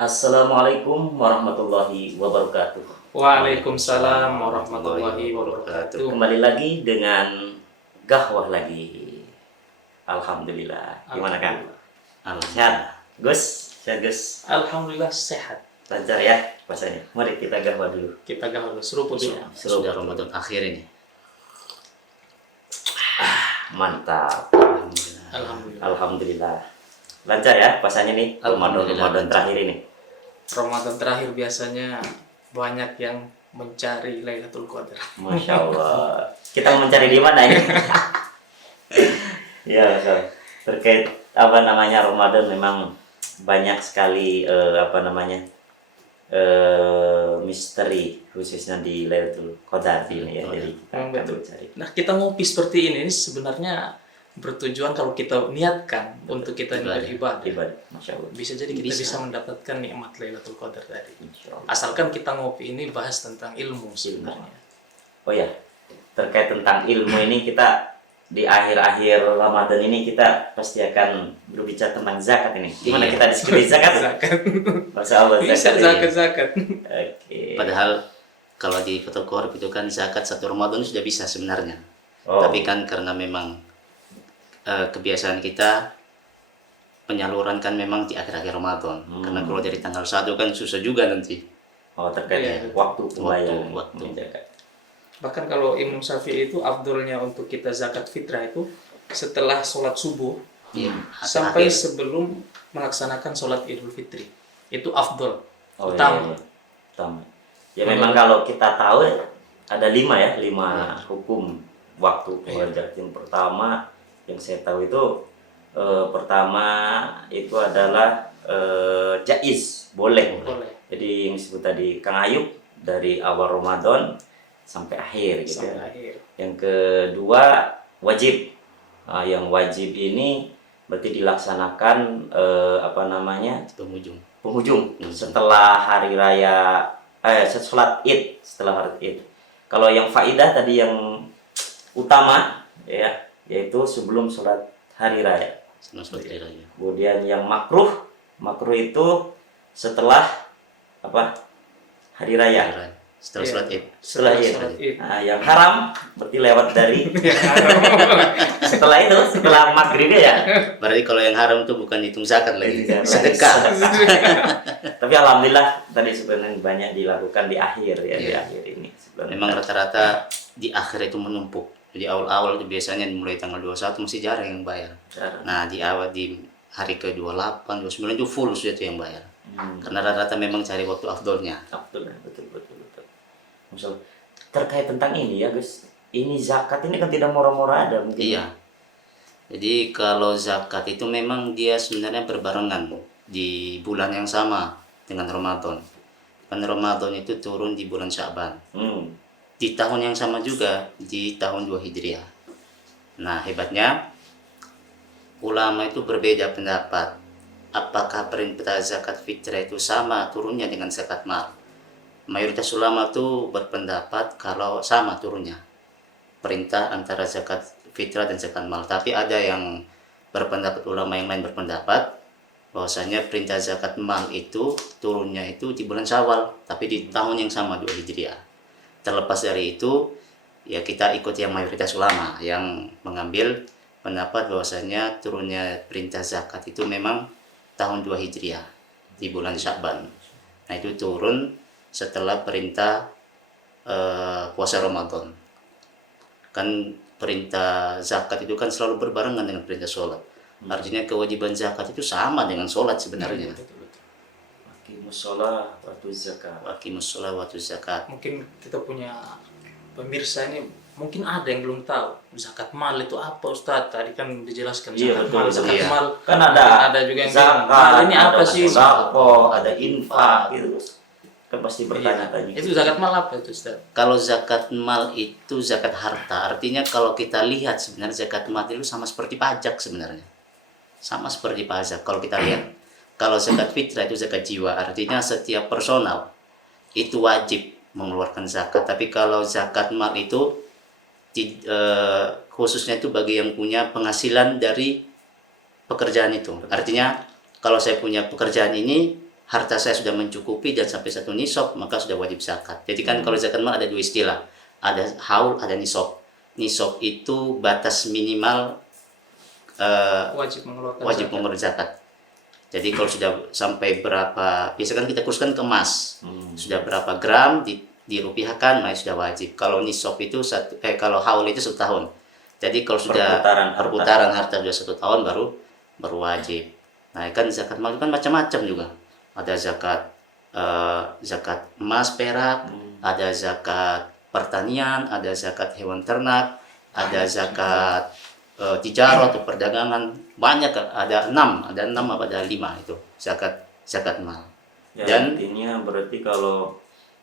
Assalamualaikum warahmatullahi wabarakatuh. Waalaikumsalam warahmatullahi wabarakatuh. Kembali lagi dengan Gahwah lagi. Alhamdulillah. Gimana kan? Sehat, Gus? Sehat, Gus? Alhamdulillah sehat. Lancar ya puasanya. Mari kita Gahwah dulu. Kita gahul seruput dulu. Sudah Ramadan akhir ini. Mantap. Alhamdulillah. Alhamdulillah. Lancar ya puasanya nih. Ramadan terakhir ini. Ramadan terakhir biasanya banyak yang mencari Lailatul Qadar. Masya Allah. Kita mau mencari di mana ini? Ya, terkait Ramadan memang banyak sekali misteri khususnya di Lailatul Qadar ini ya. Jadi kita akan mencari. Nah, kita ngopi seperti ini sebenarnya bertujuan kalau kita niatkan untuk kita beribadah. Masya Allah. Bisa jadi kita bisa mendapatkan nikmat Lailatul Qadar tadi. Insya Allah. Asalkan kita ngopi ini bahas tentang ilmu sebenarnya. Oh ya, terkait tentang ilmu ini kita di akhir-akhir Ramadan ini kita pasti akan berbicara tentang zakat ini. Gimana kita diskusi zakat? Zakat. Masya Allah. Bisa zakat. Oke. Padahal kalau di Fotokorp itu kan zakat 1 Ramadan sudah bisa sebenarnya. Oh. Tapi kan karena memang kebiasaan kita penyaluran kan memang di akhir-akhir Ramadan. Karena kalau dari tanggal 1 kan susah juga nanti. Oh, terkait waktu pembayaran. Waktu. Zakat. Bahkan kalau Imam Syafi'i itu afdolnya untuk kita zakat fitrah itu setelah sholat subuh Iya. sampai akhir. sebelum melaksanakan sholat Idul Fitri. Itu afdol, Oh, utama. iya. Utama. Ya memang kalau kita tahu ada 5 hukum waktu pembayaran. Yang pertama yang saya tahu itu pertama itu adalah jaiz, boleh. Boleh. Jadi yang disebut tadi Kang Ayub dari awal Ramadan sampai akhir gitu Sampai ya. akhir. Yang kedua wajib. Nah, yang wajib ini berarti dilaksanakan penghujung setelah hari raya sholat Id, setelah hari Id. Kalau yang faidah tadi yang utama ya yaitu sebelum sholat hari raya. Sebelum sholat hari raya. Kemudian yang makruh itu setelah hari raya. Setelah sholat Id. Setelah sholat Id. Id. Nah, yang haram berarti lewat dari setelah maghrib ya. Berarti kalau yang haram itu bukan hitung zakat lagi. Sedekah. Tapi alhamdulillah tadi sebenarnya banyak dilakukan di akhir ya, di akhir ini. Memang rata-rata di akhir itu menumpuk. Jadi awal-awal itu biasanya mulai tanggal 21 masih jarang yang bayar. Nah, di awal di hari ke-28, 29 itu full sudah itu yang bayar. Karena rata-rata memang cari waktu afdolnya. Betul. Misal terkait tentang ini ya Gus, ini zakat ini kan tidak murah-murah ada mungkin. Iya. Jadi kalau zakat itu memang dia sebenarnya berbarengan di bulan yang sama dengan Ramadan. Kan Ramadan itu turun di bulan Sya'ban. Di tahun yang sama juga di tahun 2 Hijriah. Nah, hebatnya ulama itu berbeda pendapat. Apakah perintah zakat fitrah itu sama turunnya dengan zakat mal? Mayoritas ulama itu berpendapat kalau sama turunnya perintah antara zakat fitrah dan zakat mal. Tapi ada yang ulama yang lain berpendapat bahwasanya perintah zakat mal itu turunnya itu di bulan Syawal, tapi di tahun yang sama 2 Hijriah. Terlepas dari itu, ya kita ikut yang mayoritas ulama yang mengambil pendapat bahwasanya turunnya perintah zakat itu memang tahun 2 Hijriah di bulan Sya'ban. Nah, itu turun setelah perintah puasa Ramadan. Kan perintah zakat itu kan selalu berbarengan dengan perintah sholat. Artinya kewajiban zakat itu sama dengan sholat sebenarnya. Aqimus shalah wa atuz zakat. Aqimus shalah wa atuz zakat. Mungkin kita punya pemirsa ini mungkin ada yang belum tahu zakat mal itu apa, Ustadz. Tadi kan dijelaskan Iya, zakat betul. mal Kan ada juga yang zakat, mal ini apa sih? Zakat, ada infak gitu. Kan pasti bertanya-tanya. Itu zakat mal apa itu, Ustadz? Kalau zakat mal itu zakat harta. Artinya kalau kita lihat sebenarnya zakat mal itu sama seperti pajak sebenarnya. Sama seperti pajak. Kalau kita lihat, kalau zakat fitrah itu zakat jiwa. Artinya setiap personal itu wajib mengeluarkan zakat. Tapi kalau zakat mal itu khususnya itu bagi yang punya penghasilan dari pekerjaan itu. Artinya kalau saya punya pekerjaan ini harta saya sudah mencukupi dan sampai 1 nisab, maka sudah wajib zakat. Jadi kan kalau zakat mal ada 2 istilah, ada haul, ada nisab. Nisab itu batas minimal Wajib mengeluarkan wajib zakat. mengeluarkan zakat. Jadi kalau sudah sampai berapa, biasa kan kita kurskan ke emas, sudah berapa gram dirupiahkan, nah sudah wajib. Kalau nisab itu kalau haul itu 1 tahun. Jadi kalau sudah perputaran harta sudah 1 tahun baru wajib. Nah kan zakat mal itu kan macam-macam juga. Ada zakat emas, perak, ada zakat pertanian, ada zakat hewan ternak, ada zakat tijarah atau perdagangan, banyak kan, ada 6 apa ada 5 itu zakat mal. Ya, Dan intinya berarti kalau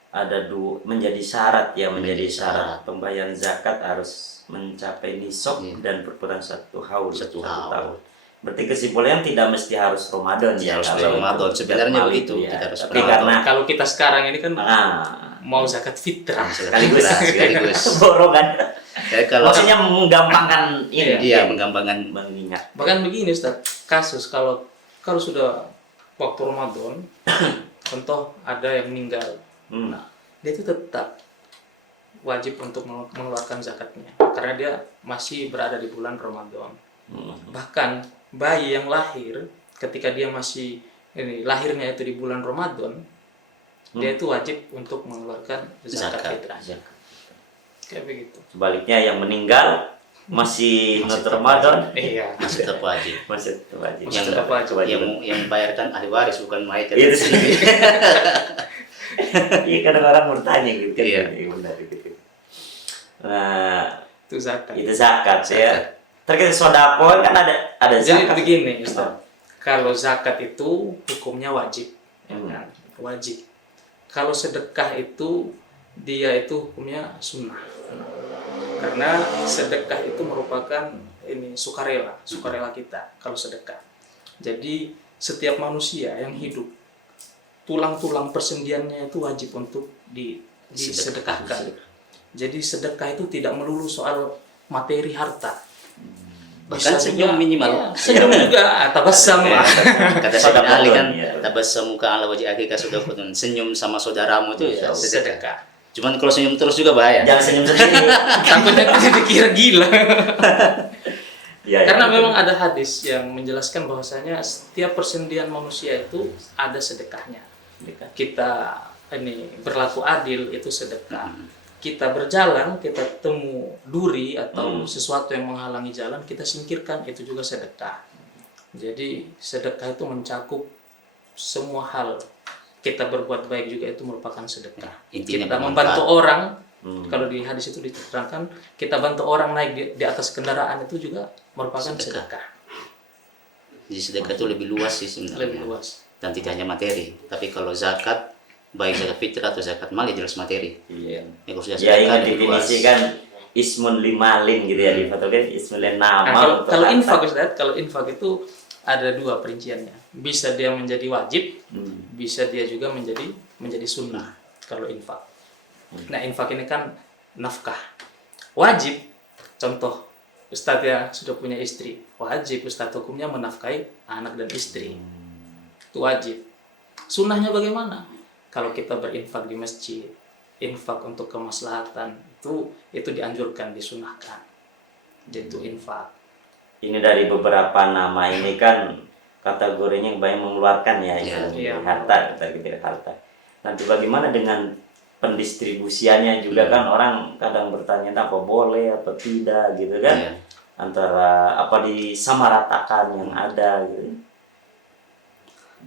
ada menjadi syarat menjadi syarat pembayaran zakat harus mencapai nisab dan berkurang 1 haul. Satu tahun. haul. Berarti kesimpulannya tidak mesti harus Ramadan Ya, harus kalau Ramadan. untuk Sebenarnya zakat mal begitu, itu tidak harus Tapi Ramadan. karena Kalau kita sekarang ini kan nah, mau zakat fitrah. sekaligus. borong kan. Jadi kalau Maksudnya menggampangkan ini. iya mengampangkan Mengingat. Bahkan begini Ustaz, kasus kalau sudah waktu Ramadan, contoh ada yang meninggal, nah dia itu tetap wajib untuk mengeluarkan zakatnya karena dia masih berada di bulan Ramadan. Bahkan bayi yang lahir ketika dia masih lahirnya itu di bulan Ramadan, dia itu wajib untuk mengeluarkan zakat fitrah. Kayak begitu. Sebaliknya yang meninggal masih not Ramadan, Iya. masih tetap wajib. masih wajib. Masih tetap wajib. Yang bayarkan ahli waris bukan mayat. Itu sendiri. Iya, kadang orang bertanya gitu kan. Iya. Benar gitu. Nah, Itu zakat. itu zakat ya. Terkait sodako kan ada Jadi zakat. begini Ustaz, kalau zakat itu hukumnya wajib, ya kan? Wajib. Kalau sedekah itu dia itu hukumnya sunnah, karena sedekah itu merupakan sukarela kita kalau sedekah. Jadi setiap manusia yang hidup, tulang-tulang persendiannya itu wajib untuk disedekahkan. Jadi sedekah itu tidak melulu soal materi harta. Bahkan senyum minimal. Ya, senyum juga, tabassum lah. Kata Sayyidina Ali kan, Ya. tabassum muka ala wajhi akhika sudaqatun. Senyum sama saudaramu itu ya sedekah. Sedekah. Cuman kalau senyum terus juga bahaya. Jangan senyum sendiri. Takutnya itu dikira gila. Ya, Karena ya, memang ada hadis yang menjelaskan bahwasanya setiap persendian manusia itu ada sedekahnya. Kita berlaku adil itu sedekah. Kita berjalan, kita temu duri atau sesuatu yang menghalangi jalan, kita singkirkan, itu juga sedekah. Jadi sedekah itu mencakup semua hal. Kita berbuat baik juga itu merupakan sedekah. Intinya Kita bermanfaat. membantu orang, kalau di hadis itu diterangkan, kita bantu orang naik di atas kendaraan itu juga merupakan sedekah. Jadi sedekah itu lebih luas sih sebenarnya. Lebih luas. Dan tidak hanya materi. Tapi kalau zakat, baik zakat fitrah atau zakat mal ya jelas materi. Iya. Ya kalau sudah Ya, sedekah ingat lebih luas. definisi kan ismun limalin gitu ya, difatwakan ismun nama. Nah, untuk kalau harta. infak Ustaz, kalau infak itu ada 2 perinciannya. Bisa dia menjadi wajib, bisa dia juga menjadi sunnah kalau infak. Nah, infak ini kan nafkah. Wajib, contoh Ustadz ya sudah punya istri, wajib Ustadz hukumnya menafkahi anak dan istri. Itu wajib. Sunnahnya bagaimana? Kalau kita berinfak di masjid, infak untuk kemaslahatan, itu dianjurkan, disunahkan. Itu infak. Ini dari beberapa nama ini kan kategorinya yang banyak mengeluarkan ya, Iya. harta, kita kira harta. Nanti bagaimana dengan pendistribusiannya juga kan orang kadang bertanya apa boleh apa tidak gitu kan, Iya. antara apa disamaratakan yang ada gitu.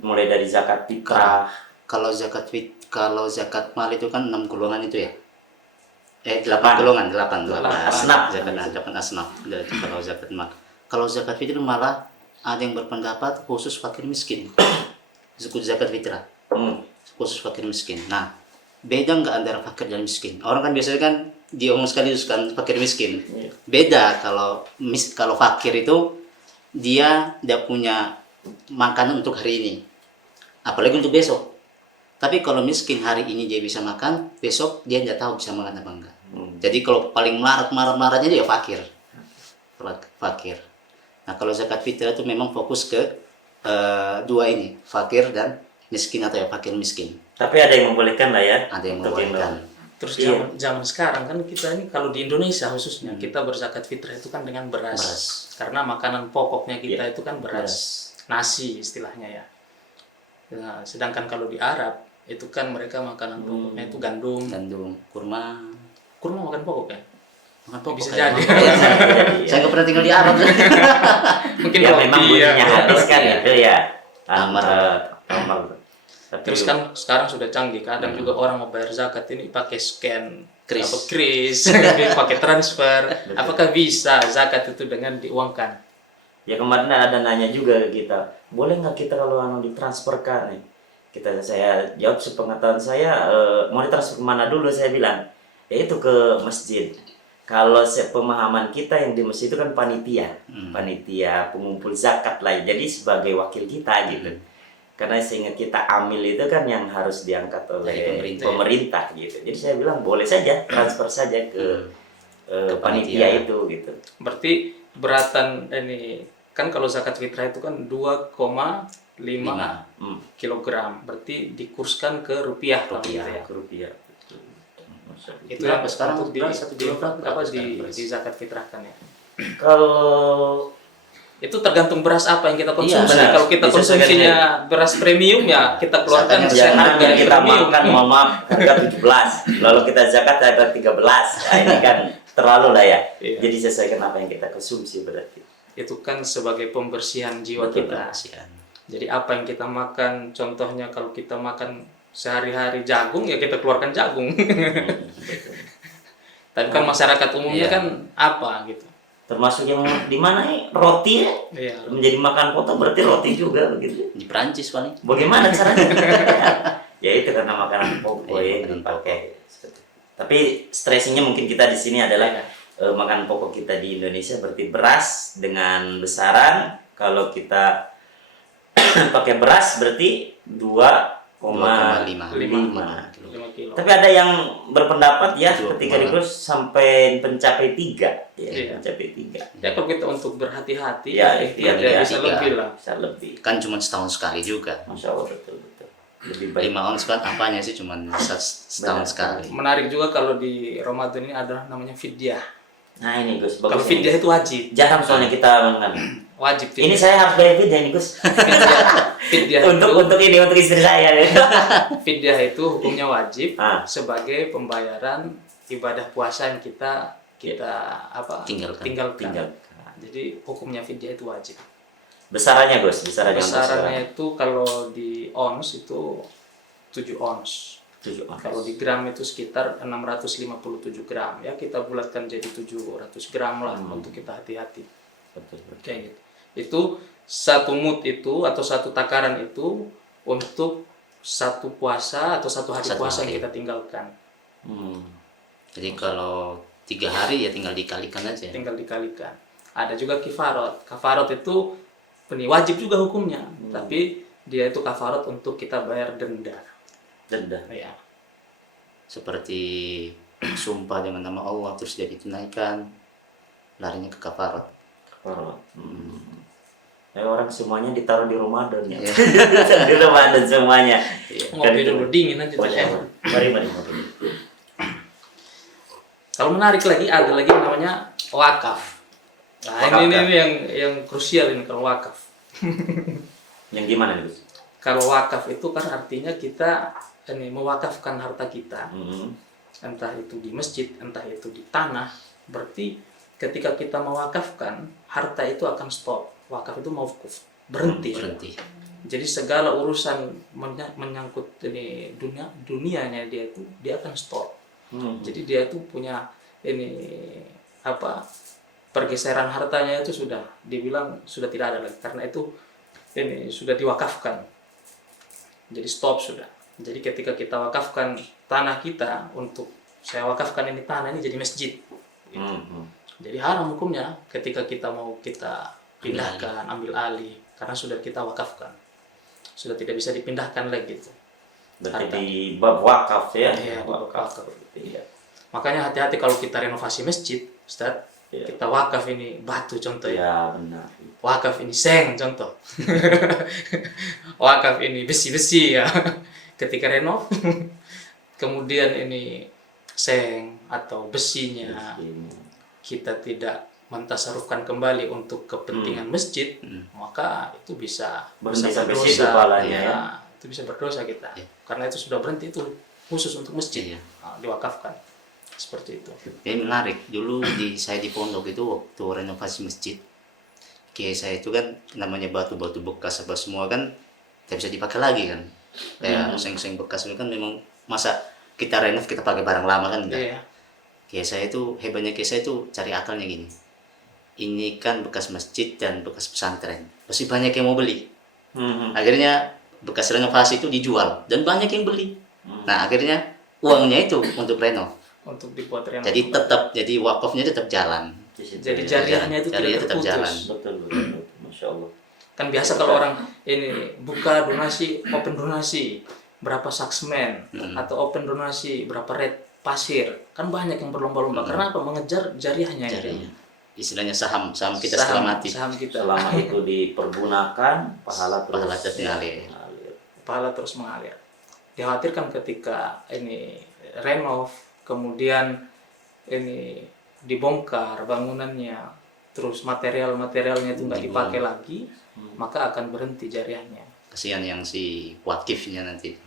Mulai dari zakat fitrah. Kalau zakat mal itu kan 6 golongan itu ya. 8 golongan, 8 Asnaf. Zakat 8 asnaf. Kalau zakat mal. Kalau zakat fitrah malah ada yang berpendapat khusus fakir miskin. Zakat fitrah. Khusus fakir miskin. Nah, beda nggak antara fakir dan miskin? Orang kan biasanya kan diomong sekali kan fakir miskin. Beda kalau fakir itu dia tidak punya makanan untuk hari ini, apalagi untuk besok. Tapi kalau miskin hari ini dia bisa makan, besok dia tidak tahu bisa makan apa enggak. Jadi kalau paling marah-marahnya dia fakir. Nah kalau zakat fitrah itu memang fokus ke 2 ini, fakir dan miskin atau ya fakir miskin. Tapi ada yang membolehkan lah ya. Ada yang untuk membolehkan. Terus Iya. zaman sekarang kan kita ini kalau di Indonesia khususnya kita berzakat fitrah itu kan dengan beras. Beras. Karena makanan pokoknya kita Iya. itu kan beras, nasi istilahnya ya. Nah, sedangkan kalau di Arab itu kan mereka makanan pokoknya itu gandum. Gandum, kurma. Kurma makan pokok ya? Makan pokok Bisa kayak jadi. apa? Saya nggak pernah tinggal di Arab. Mungkin Ya roti memang ya. bunyinya habis kan Iya. itu ya. Tamar. Tamar. Tapi Terus kan sekarang sudah canggih, kadang juga orang mau bayar zakat ini pakai scan, Kris. apa, kris, pakai transfer. Apakah bisa zakat itu dengan diuangkan? ya kemarin ada nanya juga ke kita, boleh nggak kita kalau ditransferkan nih? Saya jawab sepengetahuan saya, mau ditransfer kemana dulu, saya bilang ya itu ke masjid. Kalau pemahaman kita yang di masjid itu kan panitia, panitia pengumpul zakat lah, jadi sebagai wakil kita gitu. Karena seingat kita amil itu kan yang harus diangkat oleh Dari pemerintah gitu. Jadi saya bilang boleh saja transfer saja ke panitia itu gitu. Berarti beratan ini kan kalau zakat fitrah itu kan 2,5 kilogram, berarti dikurskan ke rupiah, Rupiah. gitu ya. Ke rupiah. Itu Berapa yang sekarang? untuk di, Berapa satu kilogram? apa Berapa sekarang di, beras? di zakat fitrahkan ya. Kalau Itu tergantung beras apa yang kita konsumsi. benar. Kalau kita Disesuaikan konsumsinya beras premium ya kita keluarkan Zakatnya sesuai jangan harga yang kita premium. makan, mohon maaf, harga 17, lalu kita zakat harga 13. Nah, ini kan terlalu lah ya. Iya. Jadi sesuaikan apa yang kita konsumsi berarti. Itu kan sebagai pembersihan jiwa Betul, kita. Kasihan. Jadi apa yang kita makan, contohnya kalau kita makan sehari-hari jagung ya kita keluarkan jagung. Tapi kan masyarakat umumnya Iya. kan apa gitu. Termasuk yang di mana roti ya? Iya. Menjadi makan pokok berarti roti juga begitu. Di Prancis paling. Bagaimana caranya? Ya itu karena makanan pokok Iya, yang makanan dipakai. Tapi stressingnya mungkin kita di sini adalah Iya. makanan pokok kita di Indonesia berarti beras dengan besaran. Kalau kita pakai beras berarti 2,5. 2,5 5 kilo. Tapi ada yang berpendapat ya 2,5. ketika itu sampai mencapai 3 ya, Iya. mencapai 3. Ya kalau kita untuk berhati-hati Ya, ikhtiar iya, ya bisa iya. lebih lah. Bisa lebih. Kan cuma setahun sekali juga. Masya Allah betul. Lebih baik. 5 ounce kan apanya sih cuma setahun Benar. sekali. Menarik juga kalau di Ramadan ini ada namanya fidyah. Nah ini Gus, Kalau bagus. fidyah itu wajib. Jarang soalnya kita mengenal. Wajib Ini fidyah. saya harus bayar fidyah ini Gus. Fidyah untuk istri saya. Fidyah itu hukumnya wajib Ah. sebagai pembayaran ibadah puasa yang kita apa Tinggalkan. Tinggal. Nah, jadi hukumnya fidyah itu wajib. Besarannya Gus, besarannya untuk Besarannya itu kalau di ons itu 7 ons. 7 ounce. Kalau di gram itu sekitar 657 gram. Ya kita bulatkan jadi 700 gram lah untuk kita hati-hati. Betul. Kayak gitu. Itu satu mut itu atau satu takaran itu untuk satu puasa atau satu hari Satu puasa hari. yang kita tinggalkan. Jadi kalau 3 hari ya tinggal dikalikan aja. Tinggal dikalikan. Ada juga kifarot. Kafarot itu ini wajib juga hukumnya, tapi dia itu kafarot untuk kita bayar denda. Denda. Ya. Seperti sumpah dengan nama Allah terus dia ditunaikan, larinya ke kafarat. Kafarat. Ya, orang semuanya ditaruh di Ramadan ya. Iya. Di Ramadan semuanya. Ngopi dulu dingin aja tuh. Masya Allah. Mari. Kalau menarik lagi ada lagi yang namanya wakaf. Nah, Wakaf, ini ya? yang krusial ini kalau wakaf. Yang gimana nih Gus? Kalau wakaf itu kan artinya kita ini mewakafkan harta kita, entah itu di masjid, entah itu di tanah. Berarti ketika kita mewakafkan, harta itu akan stop. Wakaf itu mauquf, berhenti. Berhenti. Jadi segala urusan menyangkut ini dunianya dia akan stop. Jadi dia itu punya ini apa pergeseran hartanya itu sudah dibilang sudah tidak ada lagi karena itu ini sudah diwakafkan. Jadi stop sudah. Jadi ketika kita wakafkan tanah kita untuk saya wakafkan ini tanah ini jadi masjid. Gitu. Jadi haram hukumnya ketika kita mau kita pindahkan, ambil alih karena sudah kita wakafkan. Sudah tidak bisa dipindahkan lagi gitu. Berarti Harta. di bab wakaf ya. Iya, di bab wakaf. Iya. Makanya hati-hati kalau kita renovasi masjid, Ustaz. Iya. Kita wakaf ini batu contoh ya. Ya benar. Wakaf ini seng contoh. Wakaf ini besi-besi ya. Ketika renov kemudian ini seng atau besinya kita tidak mentasarufkan kembali untuk kepentingan masjid, maka itu bisa Berhenti bisa sampai situ berdosa. pahalanya, Ya, ya. itu bisa berdosa kita. Ya. Karena itu sudah berhenti, itu khusus untuk masjid. Iya. Nah, diwakafkan. Seperti itu. Ini menarik. Dulu saya di pondok itu waktu renovasi masjid, kayak saya itu kan namanya batu-batu bekas apa semua kan tidak bisa dipakai lagi kan. Kayak seng-seng bekas itu kan memang masa kita renov kita pakai barang lama kan enggak. Iya. Kayak saya itu hebatnya kayak saya itu cari akalnya gini. Ini kan bekas masjid dan bekas pesantren. Pasti banyak yang mau beli. Akhirnya bekas renovasi itu dijual dan banyak yang beli. Nah, akhirnya uangnya itu untuk renov. Untuk dibuat renov. Jadi tetap jadi wakafnya tetap jalan. Jadi jariahnya itu Jariahnya tidak tetap terputus. jalan. Betul, betul, betul. Masya Allah. Kan biasa kalau orang ini buka donasi, open donasi berapa saksmen atau open donasi berapa red pasir, kan banyak yang berlomba-lomba. Karena apa? Mengejar jariahnya itu. Jariahnya. Istilahnya saham kita selamati. Saham kita. Selama itu dipergunakan, pahala terus Pahala terus mengalir. Pahala terus mengalir. Dikhawatirkan ketika ini renov, kemudian ini dibongkar bangunannya, terus materialnya itu nggak dipakai lagi, maka akan berhenti jariahnya. Kasihan yang si wakifnya nanti.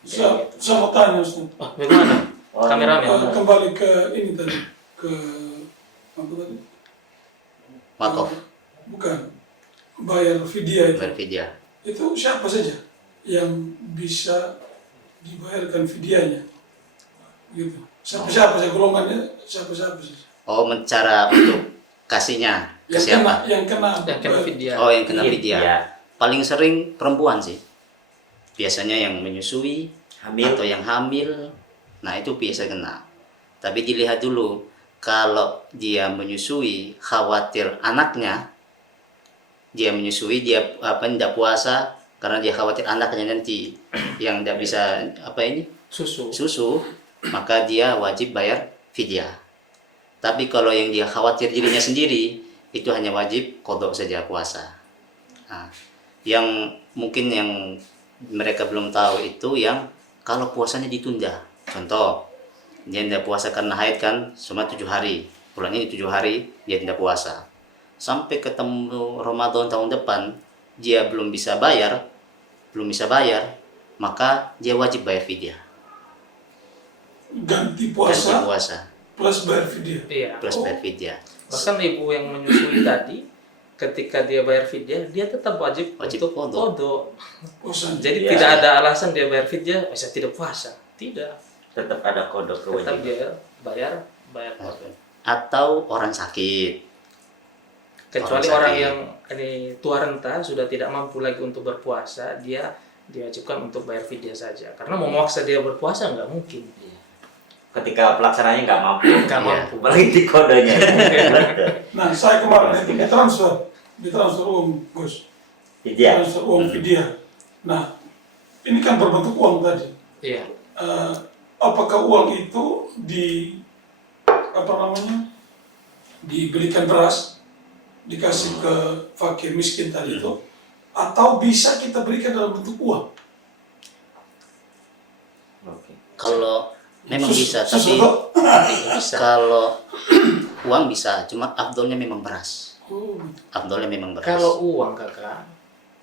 Saya mau tanya Ustaz. Oh, bagaimana? Kameramen. Kembali ke ini tadi, ke apa tadi? Wakaf, Bukan, bayar fidyah itu. bervidya. Itu siapa saja yang bisa dibayarkan fidyahnya? Gitu. Siapa-siapa saja golongannya, siapa-siapa saja. Oh, cara untuk kasihnya ke siapa? Yang kena Fidyah. Oh, yang kena Iya. vidya. Paling sering perempuan sih. Biasanya yang menyusui Hamil. atau yang hamil. Nah, itu biasa kena. Tapi dilihat dulu, kalau dia menyusui khawatir anaknya, dia menyusui dia tidak puasa karena dia khawatir anaknya nanti yang tidak bisa susu, maka dia wajib bayar fidyah. Tapi kalau yang dia khawatir dirinya sendiri, itu hanya wajib qadha saja puasa. Nah, yang mungkin yang mereka belum tahu itu yang kalau puasanya ditunda. Contoh, dia tidak puasa karena haid kan, cuma 7 hari. Bulan ini 7 hari, dia tidak puasa. Sampai ketemu Ramadan tahun depan, dia belum bisa bayar, maka dia wajib bayar fidyah. ganti Ganti puasa puasa plus bayar fidyah. Iya. plus bayar fidyah. Bahkan ibu yang menyusui tadi, ketika dia bayar fidyah, dia tetap wajib untuk qadha. qadha. Puasa. Jadi Iya. tidak ada alasan dia bayar fidyah, bisa tidak puasa. Tidak. Tetap ada kode Tetap kewajiban. dia bayar qadha. Atau orang sakit. Kecuali Orang orang sakit. yang ini tua renta sudah tidak mampu lagi untuk berpuasa, dia diwajibkan untuk bayar fidyah saja. Karena mau memaksa dia berpuasa nggak mungkin. Ketika pelaksananya nggak mampu. Nggak Iya. mampu. Apalagi di kodenya. Nah, saya kemarin itu ditransfer uang, Gus. Iya. Transfer uang fidyah. Nah, ini kan berbentuk uang tadi. Iya. Apakah uang itu dibelikan beras, dikasih ke fakir miskin tadi itu, atau bisa kita berikan dalam bentuk uang? Oke. Kalau memang bisa, Susu tapi toh? Bisa. kalau uang bisa, cuma afdolnya memang beras. Oh, Afdolnya memang beras. Kalau uang kakak,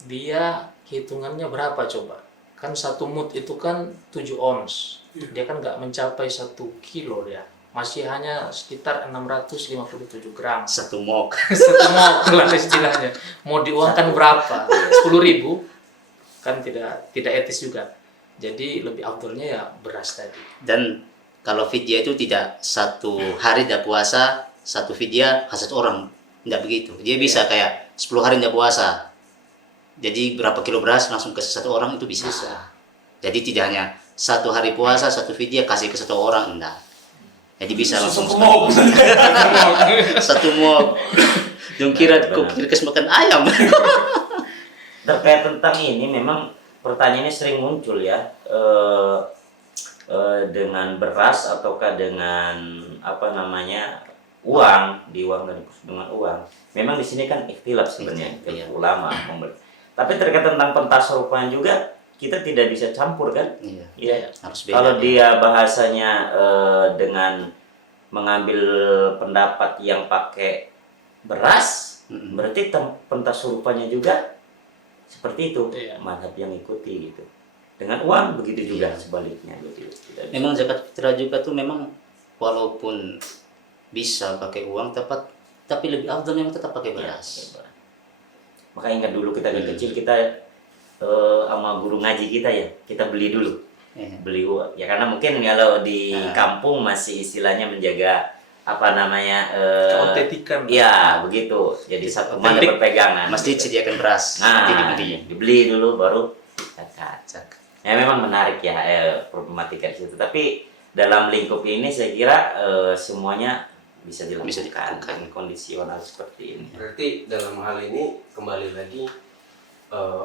dia hitungannya berapa coba? Kan satu mut itu kan 7 ons. Iya. Dia kan nggak mencapai 1 kilo dia. Masih hanya sekitar 657 gram. Satu mok. Setengah lah istilahnya. Mau diuangkan berapa? 10.000 kan tidak etis juga. Jadi lebih afdolnya ya beras tadi. Dan kalau fidyah itu tidak satu hari tidak puasa, satu fidyah khas satu orang. Tidak begitu. Dia bisa kayak 10 hari tidak puasa. Jadi berapa kilo beras langsung ke satu orang itu bisa. Jadi tidak hanya satu hari puasa, satu fidyah kasih ke satu orang, enggak. Jadi bisa langsung satu mau. satu mok. Jangan kira kes makan ayam. Terkait tentang ini memang pertanyaan ini sering muncul ya, dengan beras ataukah dengan uang, di uang dan dikhusus dengan uang. Memang di sini kan ikhtilaf sebenarnya Iya. ulama membeli. Tapi terkait tentang pentasarufan juga kita tidak bisa campur kan? Iya. Iya. Harus beda. Kalau dia bahasanya dengan mengambil pendapat yang pakai beras, berarti pentasurufannya juga seperti itu, Iya. mazhab yang ikuti gitu. Dengan uang begitu juga sebaliknya gitu. Tidak bisa. Memang zakat fitrah juga tuh memang walaupun bisa pakai uang tapi lebih afdal memang tetap pakai beras. Maka ingat dulu kita dari kecil kita sama guru ngaji kita ya, kita beli dulu. Iya. Beli uang. Ya karena mungkin kalau di kampung masih istilahnya menjaga apa namanya Keotetikan. iya begitu. Jadi satu mana Otentik. berpegangan. Masjid sediakan beras. Nah, dibeli. dibeli dulu baru zakat. Zakat. Ya memang menarik ya problematika di situ. Tapi dalam lingkup ini saya kira semuanya bisa dilakukan dengan kondisional seperti ini. Berarti dalam hal ini kembali lagi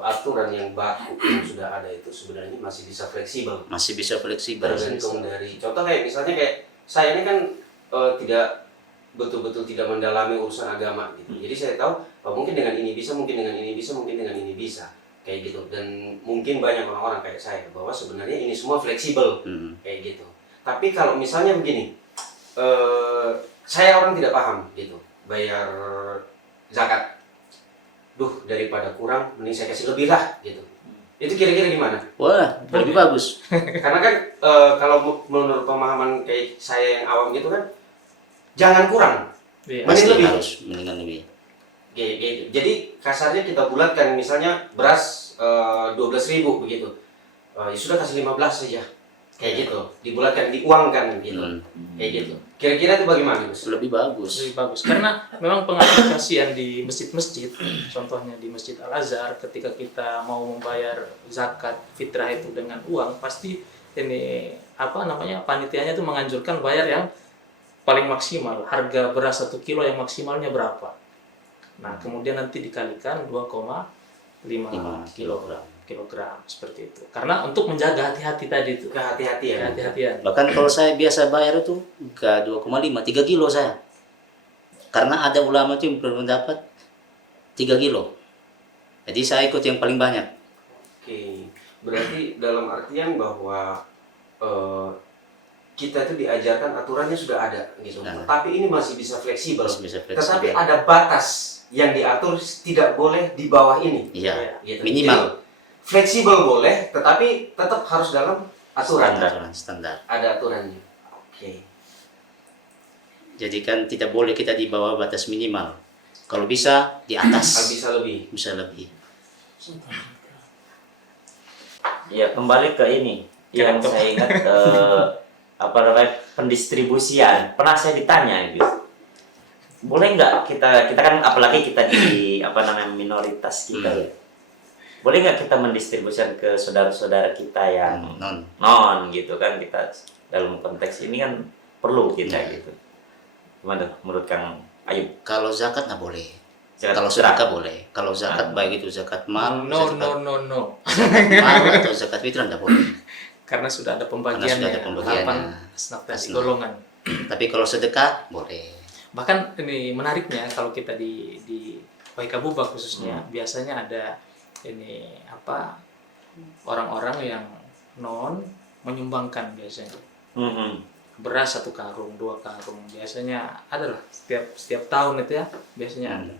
aturan yang baku yang sudah ada itu sebenarnya masih bisa fleksibel. Masih bisa fleksibel. Tergantung dari contoh kayak misalnya kayak saya ini kan tidak betul-betul tidak mendalami urusan agama gitu. Jadi saya tahu mungkin dengan ini bisa, mungkin dengan ini bisa, mungkin dengan ini bisa kayak gitu. Dan mungkin banyak orang-orang kayak saya bahwa sebenarnya ini semua fleksibel kayak gitu. Tapi kalau misalnya begini, saya orang tidak paham gitu bayar zakat. Duh, daripada kurang mending saya kasih lebih lah gitu. Itu kira-kira gimana? Wah, lebih bagus. Karena kan kalau menurut pemahaman kayak saya yang awam gitu kan, jangan kurang, Iya. mending Pasti lebih. harus mendingan lebih. Gitu. Jadi kasarnya kita bulatkan misalnya beras 12.000 begitu, ya sudah kasih 15 saja, kayak gitu. Dibulatkan, diuangkan gitu, kayak gitu. Kira-kira itu bagaimana, Gus? Lebih bagus. Lebih bagus karena memang pengaplikasian di masjid-masjid, contohnya di Masjid Al Azhar, ketika kita mau membayar zakat fitrah itu dengan uang, pasti ini apa namanya panitianya itu menganjurkan bayar yang paling maksimal. Harga beras 1 kilo yang maksimalnya berapa? Nah kemudian nanti dikalikan 2,5 kilogram seperti itu. Karena untuk menjaga hati-hati tadi itu. Kehati-hatian. Kehati-hatian. Bahkan kalau saya biasa bayar itu ke 2,5, 3 kilo saya. Karena ada ulama itu yang berpendapat 3 kilo. Jadi saya ikut yang paling banyak. Oke, berarti dalam artian bahwa kita itu diajarkan aturannya sudah ada gitu. Nah. Tapi ini masih bisa fleksibel. Masih bisa fleksibel. Tetapi ada batas yang diatur tidak boleh di bawah ini. Iya, Gitu. minimal. Jadi, fleksibel boleh, tetapi tetap harus dalam aturan. Standar. Ada aturannya. Oke. Jadi kan tidak boleh kita di bawah batas minimal. Kalau bisa di atas. Bisa lebih. Bisa lebih. Ya kembali ke ini yang saya ingat apa namanya pendistribusian. Pernah saya ditanya gitu. Boleh nggak kita kan apalagi kita di apa namanya minoritas kita ya. Boleh nggak kita mendistribusikan ke saudara-saudara kita yang non gitu kan, kita dalam konteks ini kan perlu kita gitu. Gimana menurut Kang Ayub? Kalau zakat nggak boleh. Zakat Kalau fitrah. sedekah boleh. Kalau zakat baik itu zakat mal, No, zakat no. mal atau zakat fitrah nggak boleh. Karena sudah ada Karena pembagiannya. sudah ada pembagiannya. 8 asnaf tadi, Asnaf. golongan. Tapi kalau sedekah boleh. Bahkan ini menariknya kalau kita di Waika Bubak khususnya biasanya ada ini apa orang-orang yang non menyumbangkan biasanya beras 1 karung 2 karung biasanya adalah setiap tahun itu ya biasanya ada.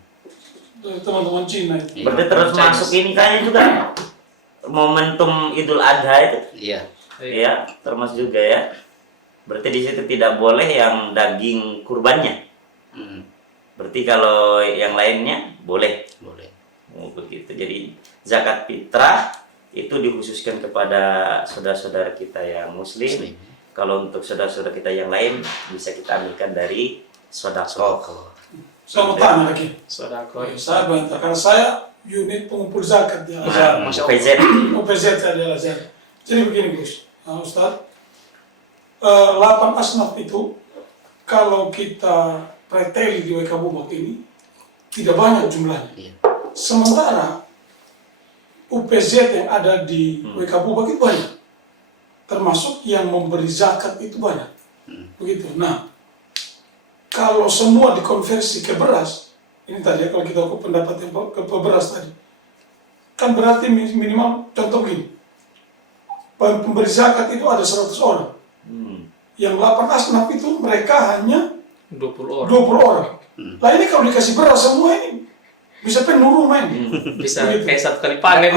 Teman-teman Cina itu. Berarti terus masuk ini kayaknya juga momentum Idul Adha itu. Iya. Ya, termasuk juga ya. Berarti di situ tidak boleh yang daging kurbannya. Berarti kalau yang lainnya boleh. Boleh. Oh, begitu. Jadi zakat fitrah itu dikhususkan kepada saudara-saudara kita yang muslim. Kalau untuk saudara-saudara kita yang lain bisa kita ambilkan dari sedekah. Saya mau tanya lagi. Sodako. Saya bantah karena saya unit pengumpul zakat di Al Azhar. Masya PZ. OPZ saya di Al Azhar. Jadi begini Gus, Ustaz. 8 asnaf itu kalau kita preteli di WK Bubak ini tidak banyak jumlahnya. Iya. Sementara UPZ yang ada di WK Bubak itu banyak. Termasuk yang memberi zakat itu banyak. Begitu. Nah, kalau semua dikonversi ke beras, ini tadi ya, kalau kita ke pendapat yang ke beras tadi, kan berarti minimal contoh begini, pemberi zakat itu ada 100 orang, yang 8 asnaf itu mereka hanya 20 orang. 20 orang. Lah ini kalau dikasih beras semua ini bisa penuh rumah ini. Bisa Begitu. kayak satu kali panen.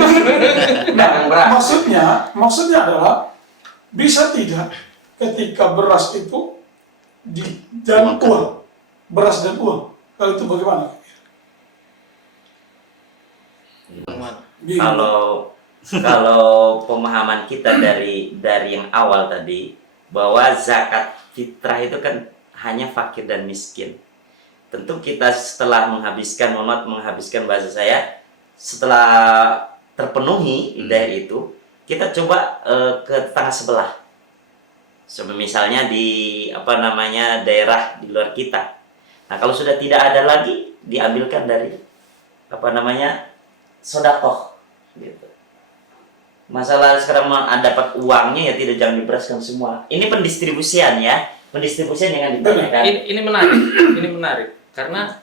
Dagang beras. Maksudnya adalah bisa tidak ketika beras itu dan uang, beras dan uang, kalau itu bagaimana? Gimana? Gini. Kalau pemahaman kita dari yang awal tadi bahwa zakat fitrah itu kan hanya fakir dan miskin. Tentu kita setelah menghabiskan bahasa saya, setelah terpenuhi hidayah itu, kita coba ke tetangga sebelah. Misalnya di daerah di luar kita. Nah, kalau sudah tidak ada lagi, diambilkan dari sedekah gitu. Masalah sekarang dapat uangnya ya tidak, jangan diberaskan semua. Ini pendistribusian ya, pendistribusian yang ditanyakan. Ini menarik, ini menarik karena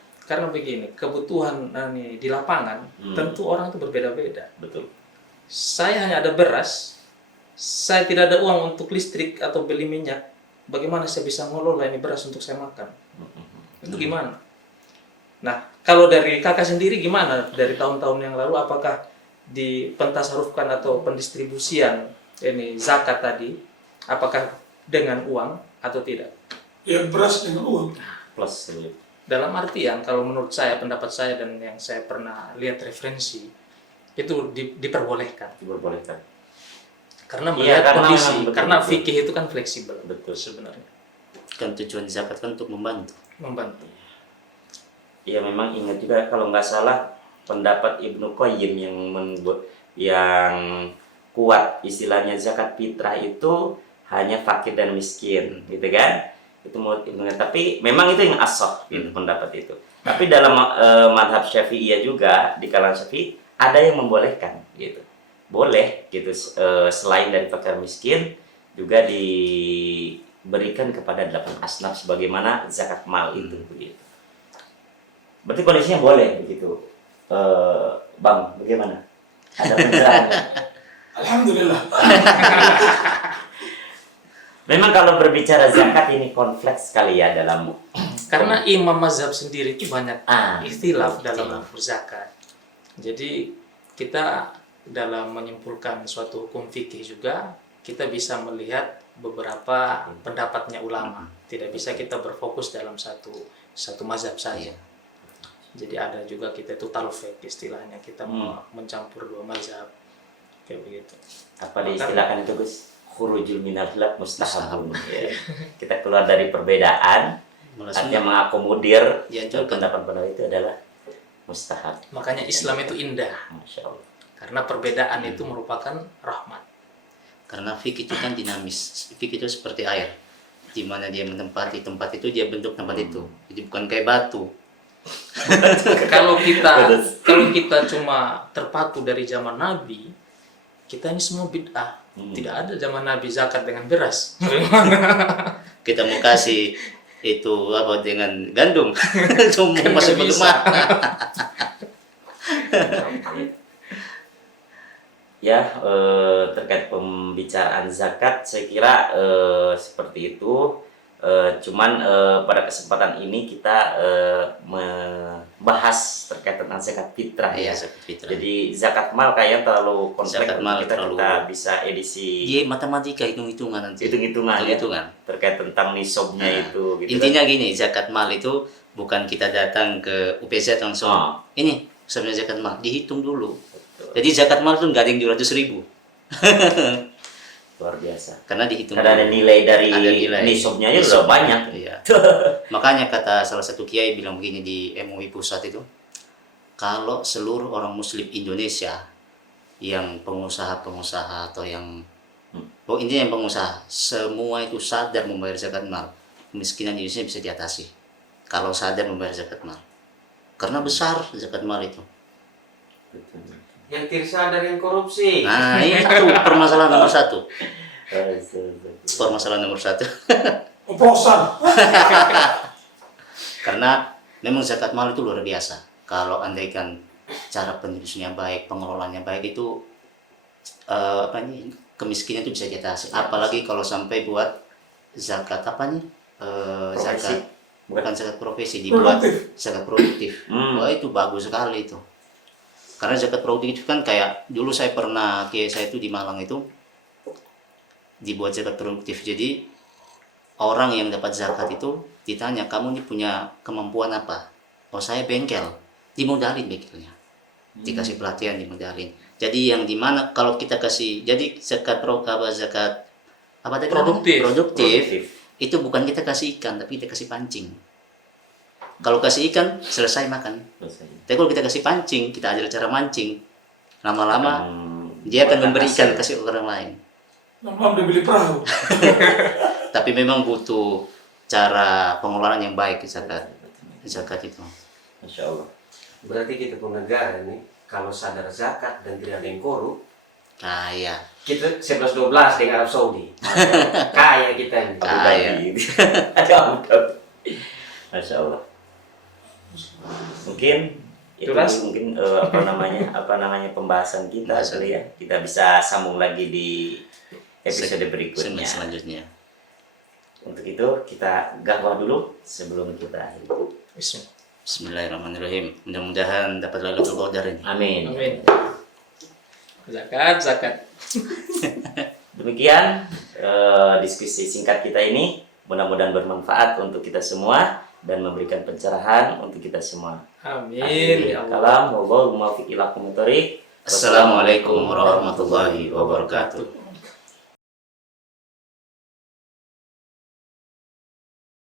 begini, kebutuhan di lapangan tentu orang itu berbeda-beda. Betul. Saya hanya ada beras, saya tidak ada uang untuk listrik atau beli minyak. Bagaimana saya bisa ngelola ini beras untuk saya makan? Itu gimana? Nah, kalau dari kakak sendiri gimana dari tahun-tahun yang lalu, apakah dipentasarufkan atau pendistribusian ini zakat tadi, apakah dengan uang atau tidak? Ya beras dengan uang. Plus Dalam artian kalau menurut saya, pendapat saya dan yang saya pernah lihat referensi, itu diperbolehkan. Karena melihat karena kondisi, memang betul, karena betul. fikih itu kan fleksibel. Betul. Sebenarnya. Kan tujuan zakat kan untuk membantu. Ya memang ingat juga kalau nggak salah pendapat Ibnu Qayyim yang kuat istilahnya zakat fitrah itu hanya fakir dan miskin, gitu kan? Itu tapi memang itu yang ashah gitu, pendapat itu. Tapi dalam madhab Syafi'iyah juga di kalangan Syafi'i ada yang membolehkan gitu. Boleh gitu, selain dari fakir miskin juga diberikan kepada 8 asnaf sebagaimana zakat mal itu begitu. Berarti kondisinya boleh begitu. Bang, bagaimana? Ada pencerahan? Alhamdulillah. Memang kalau berbicara zakat ini kompleks sekali ya dalam Karena imam mazhab sendiri itu banyak ikhtilaf dalam ikhtilaf. berzakat. Jadi kita dalam menyimpulkan suatu hukum fikih juga kita bisa melihat beberapa pendapatnya ulama. Tidak bisa kita berfokus dalam satu mazhab saja. Jadi ada juga kita itu talfik istilahnya, kita mencampur dua mazhab kayak begitu. apa diistilahkan itu Gus? Khurujul minal khilaf mustahabun. Ya. Kita keluar dari perbedaan, artinya mengakomodir pendapat-pendapat itu adalah mustahab. Makanya Islam itu indah. Masya Allah. Karena perbedaan itu merupakan rahmat. Karena fikih itu kan dinamis. Fikih itu seperti air. Di mana dia menempati tempat itu, dia bentuk tempat itu. Jadi bukan kayak batu. Kalau kita cuma terpaku dari zaman Nabi, kita ini semua bid'ah. Tidak ada zaman Nabi zakat dengan beras. Kita mau kasih itu apa dengan gandum. Cuma Kan masuk nggak bisa. bagaimana? Ya, terkait pembicaraan zakat, saya kira seperti itu. Cuman pada kesempatan ini kita membahas terkait tentang zakat fitrah ya. Zakat fitrah. Jadi zakat mal kayaknya terlalu kompleks. Zakat mal kita terlalu- bisa edisi Dia matematika hitung-hitungan nanti. hitung-hitungan ya, Hitung-hitungan. terkait tentang nisabnya itu. Gitu Intinya gini, zakat mal itu bukan kita datang ke UPZ langsung. Ini sebenarnya zakat mal dihitung dulu. Jadi zakat mal itu nggak ada yang 200.000. luar biasa. Karena dihitung Karena ada dulu. nilai dari Ada nilai. nisabnya aja udah banyak. Iya. Makanya kata salah satu kiai bilang begini di MUI pusat itu, kalau seluruh orang muslim Indonesia yang pengusaha-pengusaha atau yang intinya yang pengusaha semua itu sadar membayar zakat mal, kemiskinan di Indonesia bisa diatasi. Kalau sadar membayar zakat mal. Karena besar zakat mal itu. Yang tirsadar yang korupsi. Nah, itu permasalahan nomor satu. Permasalahan nomor satu. Oplosan. Karena memang zakat mal itu luar biasa. Kalau andaikan cara penyusunnya baik, pengelolaannya baik itu kemiskinan itu bisa diatasi. Apalagi kalau sampai buat zakat zakat bukan zakat profesi, dibuat zakat produktif. Wah, itu bagus sekali itu. Karena zakat produktif itu kan kayak dulu saya pernah kiai saya itu di Malang itu dibuat zakat produktif. Jadi orang yang dapat zakat itu ditanya, kamu ini punya kemampuan apa? Oh, saya bengkel, dimodalin bengkelnya, dikasih pelatihan, dimodalin. Jadi yang dimana kalau kita kasih, jadi zakat tadi produktif itu bukan kita kasih ikan, tapi kita kasih pancing. Kalau kasih ikan selesai makan. Tapi kalau kita kasih pancing, kita ajar cara mancing, lama-lama dia akan memberi ikan kasih ke orang lain. Lama-lama dia beli perahu. Tapi memang butuh cara pengelolaan yang baik zakat itu. Masya Allah. Berarti kita pun negara nih, kalau sadar zakat dan tidak ada yang korup, Kaya. kita 11-12 dengan Arab Saudi. Kaya kita ini. Kaya. Masya Allah. Mungkin itu mungkin apa namanya pembahasan kita kali ya. Kita bisa sambung lagi di episode berikutnya. Selanjutnya. Untuk itu kita gahwa dulu sebelum kita akhiri. Bismillahirrahmanirrahim. Mudah-mudahan dapat Lailatul Qadar ini. Amin. Amin. Zakat. Demikian diskusi singkat kita ini. Mudah-mudahan bermanfaat untuk kita semua dan memberikan pencerahan untuk kita semua. Amin. Ya Allah. Kalam, wallahu muwaffiq ila aqwamit thoriq. Assalamualaikum warahmatullahi wabarakatuh.